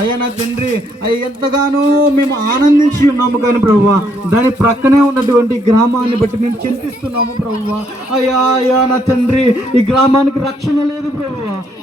అయ్యా నా తండ్రి అయ్యా ఎంతగానో మేము ఆనందించి ఉన్నాము కానీ ప్రభు. దాని ప్రక్కనే ఉన్నటువంటి గ్రామాన్ని బట్టి మేము చింతిస్తున్నాము ప్రభు. అయ్యా అయ్యా నా తండ్రి ఈ గ్రామానికి రక్షణ లేదు ప్రభు.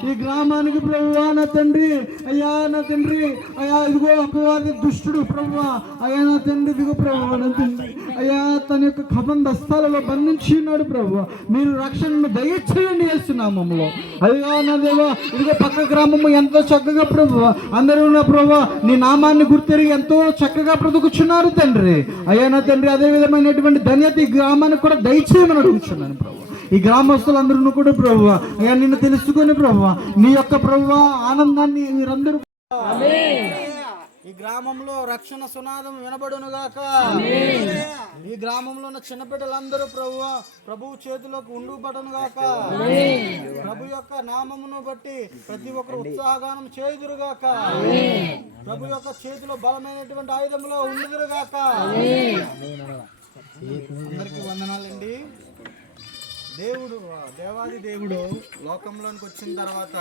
ఈ గ్రామానికి ప్రభు నా తండ్రి అయ్యా నా తండ్రి అయ్యా ఇదిగో అపవాది దుష్టుడు ప్రభు. అయ్యా నా తండ్రి ఇదిగో ప్రభు నా తండ్రి. అయ్యా తన యొక్క కబంధ దస్తాలలో బంధించి ఉన్నాడు ప్రభు. మీరు రక్షణను దయచేయండి వేస్తున్నామమ్మలో అయ్యా నా దేవా ఇదిగో పక్క గ్రామము ఎంతో చక్కగా ప్రభు. అందరూ ఉన్న ప్రభు నీ నామాన్ని గుర్తెరిగి ఎంతో చక్కగా బ్రతుకుచున్నారు తండ్రి. అయ్యా నా తండ్రి అదే విధమైనటువంటి ధన్యత ఈ గ్రామానికి కూడా దయచేయమని అడుగుతున్నాను ప్రభు. ఈ గ్రామస్తులందరూ కూడా ప్రభు అయ్యా నిన్ను తెలుసుకొని ప్రభు నీ యొక్క ప్రభు ఆనందాన్ని మీరందరూ ఈ గ్రామంలో రక్షణ సునాదం వినబడును గాక ఈ గ్రామంలో ఉన్న చిన్న బిడ్డలందరూ ప్రభు ప్రభువు చేతిలోకి ఉండుబడను గాక ప్రభు యొక్క నామమును బట్టి ప్రతి ఒక్కరు ఉత్సాహగానం చేయుదురుగాక. ప్రభు యొక్క చేతిలో బలమైనటువంటి ఆయుధంలో ఉండుదురుగాక. అందరికీ వందనాలండి. దేవుడు దేవాది దేవుడు లోకంలోనికి వచ్చిన తర్వాత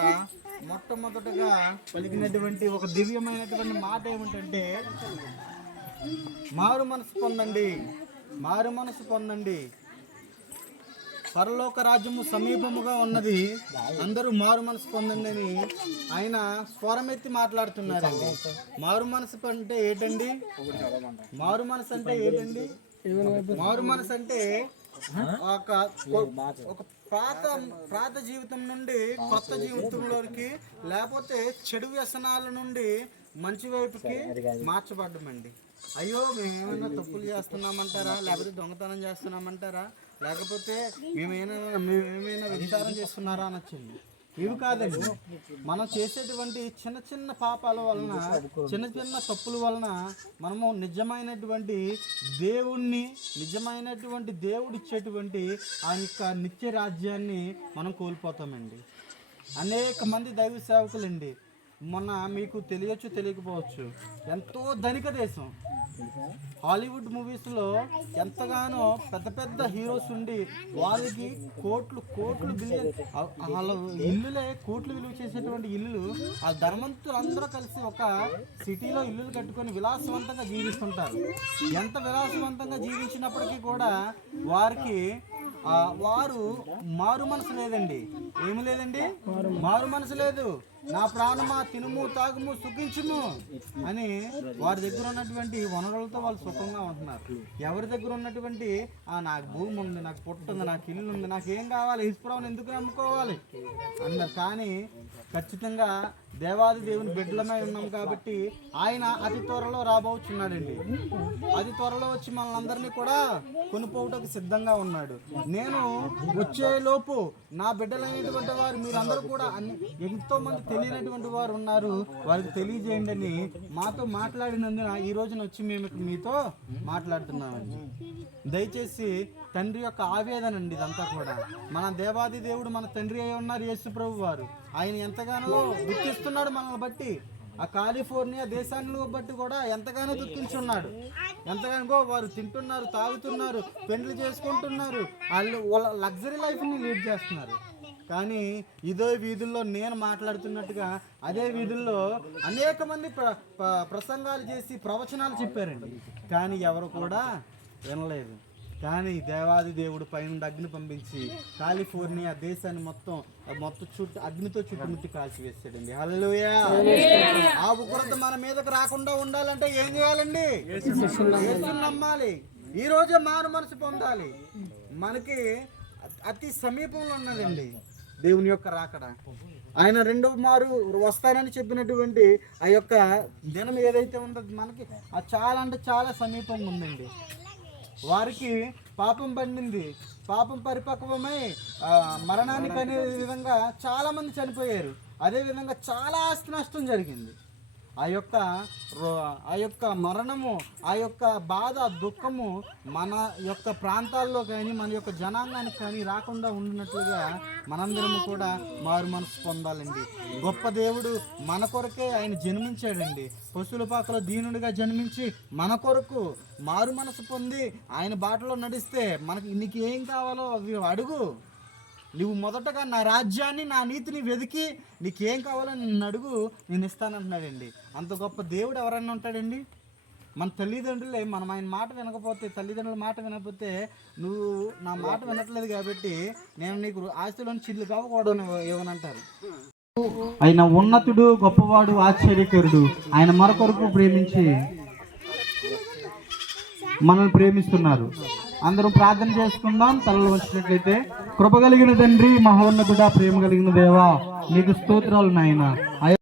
మొట్టమొదటగా పలికినటువంటి ఒక దివ్యమైనటువంటి మాట ఏమిటంటే మారు మనసు పొందండి మారు మనసు పొందండి. పరలోక రాజ్యము సమీపముగా ఉన్నది అందరూ మారు మనసు పొందండి అని ఆయన స్వరమెత్తి మాట్లాడుతున్నారండి. మారు మనసు అంటే ఏంటండి? మారు మనసు అంటే ఏంటండి? మారు మనసు అంటే ఒక ఒక పాత పాత జీవితం నుండి కొత్త జీవితంలోకి లేకపోతే చెడు వ్యసనాల నుండి మంచి వైపుకి మార్చబడ్డమండి. అయ్యో మేము ఏమైనా తప్పులు చేస్తున్నామంటారా? లేకపోతే దొంగతనం చేస్తున్నామంటారా? లేకపోతే మేమేమైనా మేమేమైనా విచారం చేస్తున్నారా అనొచ్చండి ఇవి కాదండి. మనం చేసేటువంటి చిన్న చిన్న పాపాల వలన చిన్న చిన్న తప్పుల వలన మనము నిజమైనటువంటి దేవుణ్ణి నిజమైనటువంటి దేవుడు ఇచ్చేటువంటి ఆ యొక్క నిత్య రాజ్యాన్ని మనం కోల్పోతామండి. అనేక మంది దైవ సేవకులండి. మొన్న మీకు తెలియచ్చు తెలియకపోవచ్చు. ఎంతో ధనిక దేశం. హాలీవుడ్ మూవీస్లో ఎంతగానో పెద్ద పెద్ద హీరోస్ ఉండి వాళ్ళకి కోట్లు కోట్లు బిలియన్ వాళ్ళ ఇల్లులే కోట్లు విలువ చేసేటువంటి ఇల్లులు ఆ ధర్మంతులు అందరూ కలిసి ఒక సిటీలో ఇల్లులు కట్టుకొని విలాసవంతంగా జీవిస్తుంటారు. ఎంత విలాసవంతంగా జీవించినప్పటికీ కూడా వారికి వారు మారు మనసు లేదండి. ఏమి లేదండి? మారు మనసు లేదు. నా ప్రాణమా తినుము తాగుము సుఖించుము అని వారి దగ్గర ఉన్నటువంటి వనరులతో వాళ్ళు సుఖంగా ఉంటున్నారు. ఎవరి దగ్గర ఉన్నటువంటి ఆ నాకు భూమి ఉంది నాకు పొట్టు ఉంది నాకు ఇల్లు ఉంది నాకు ఏం కావాలి ఇసుప్రవం ఎందుకు నమ్ముకోవాలి? అన్నారు. కానీ ఖచ్చితంగా దేవాది దేవుని బిడ్డలమై ఉన్నాం కాబట్టి ఆయన అతి త్వరలో రాబోచున్నాడండి. అతి త్వరలో వచ్చి మనందరినీ కూడా కొనుక్కోవటకు సిద్ధంగా ఉన్నాడు. నేను వచ్చేలోపు నా బిడ్డలైనటువంటి వారు మీరందరూ కూడా అన్ని ఎంతో మంది తెలియనటువంటి వారు ఉన్నారు. వారికి తెలియజేయండి అని మాతో మాట్లాడినందున ఈ రోజున వచ్చి మేము మీతో మాట్లాడుతున్నామండి. దయచేసి తండ్రి యొక్క ఆవేదన అండి ఇదంతా కూడా. మన దేవాది దేవుడు మన తండ్రి అయి ఉన్నారు యేసు ప్రభు వారు. ఆయన ఎంతగానో గుర్తిస్తున్నాడు మనల్ని బట్టి. ఆ కాలిఫోర్నియా దేశాన్ని బట్టి కూడా ఎంతగానో దుఃఖించున్నాడు ఎంతగానో వారు తింటున్నారు తాగుతున్నారు పెండ్లు చేసుకుంటున్నారు. వాళ్ళు వాళ్ళ లగ్జరీ లైఫ్ని లీడ్ చేస్తున్నారు. కానీ ఇదే వీధుల్లో నేను మాట్లాడుతున్నట్టుగా అదే వీధుల్లో అనేక మంది ప్ర ప్రసంగాలు చేసి ప్రవచనాలు చెప్పారండి. కానీ ఎవరు కూడా వినలేదు. కానీ దేవాది దేవుడు పైన అగ్ని పంపించి కాలిఫోర్నియా దేశాన్ని మొత్తం మొత్తం చుట్టూ అగ్నితో చుట్టుముట్టి కాల్చి వేసాడండి. హల్లెలూయా! ఆ ఉగ్రత మన మీదకి రాకుండా ఉండాలంటే ఏం చేయాలండి? నమ్మాలి. ఈ రోజే మారు మనసు పొందాలి. మనకి అతి సమీపంలో ఉన్నదండి. దేవుని యొక్క రాకడ. ఆయన రెండవ మారు వస్తానని చెప్పినటువంటి ఆ యొక్క దినం ఏదైతే ఉందో మనకి అది చాలా అంటే చాలా సమీపంగా ఉందండి. వారికి పాపం పండింది పాపం పరిపక్వమై మరణానికి అనే విధంగా చాలామంది చనిపోయారు. అదే విధంగా చాలా ఆస్తి నష్టం జరిగింది. ఆ యొక్క రో- ఆ యొక్క మరణము ఆ యొక్క బాధ దుఃఖము మన యొక్క ప్రాంతాల్లో కానీ మన యొక్క జనాంగానికి కానీ రాకుండా ఉండినట్లుగా మనందరము కూడా మారు మనసు పొందాలండి. గొప్ప దేవుడు మన కొరకే ఆయన జన్మించాడండి. పశువుల పాకలో దీనుడిగా జన్మించి మన కొరకు మారు మనసు పొంది ఆయన బాటలో నడిస్తే మనకి నీకు ఏం కావాలో అవి అడుగు. నువ్వు మొదటగా నా రాజ్యాన్ని నా నీతిని వెతికి నీకేం కావాలని నిన్ను అడుగు నేను ఇస్తానంటున్నాడండి. అంత గొప్ప దేవుడు ఎవరన్నా ఉంటాడండి? మన తల్లిదండ్రులే మనం ఆయన మాట వినకపోతే తల్లిదండ్రుల మాట వినకపోతే నువ్వు నా మాట వినట్లేదు కాబట్టి నేను నీకు ఆస్తిలోని చిల్లు కావకూడదు ఏమనంటారు ఆయన ఉన్నతుడు గొప్పవాడు ఆశ్చర్యకరుడు. ఆయన మరొకరకు ప్రేమించి మనల్ని ప్రేమిస్తున్నారు. అందరూ ప్రార్థన చేసుకుందాం. తలలు వచ్చినట్లయితే కృప కలిగిన తండ్రి మహోన్నతుడ ప్రేమ కలిగిన దేవా నీకు స్తోత్రాలు నాయన.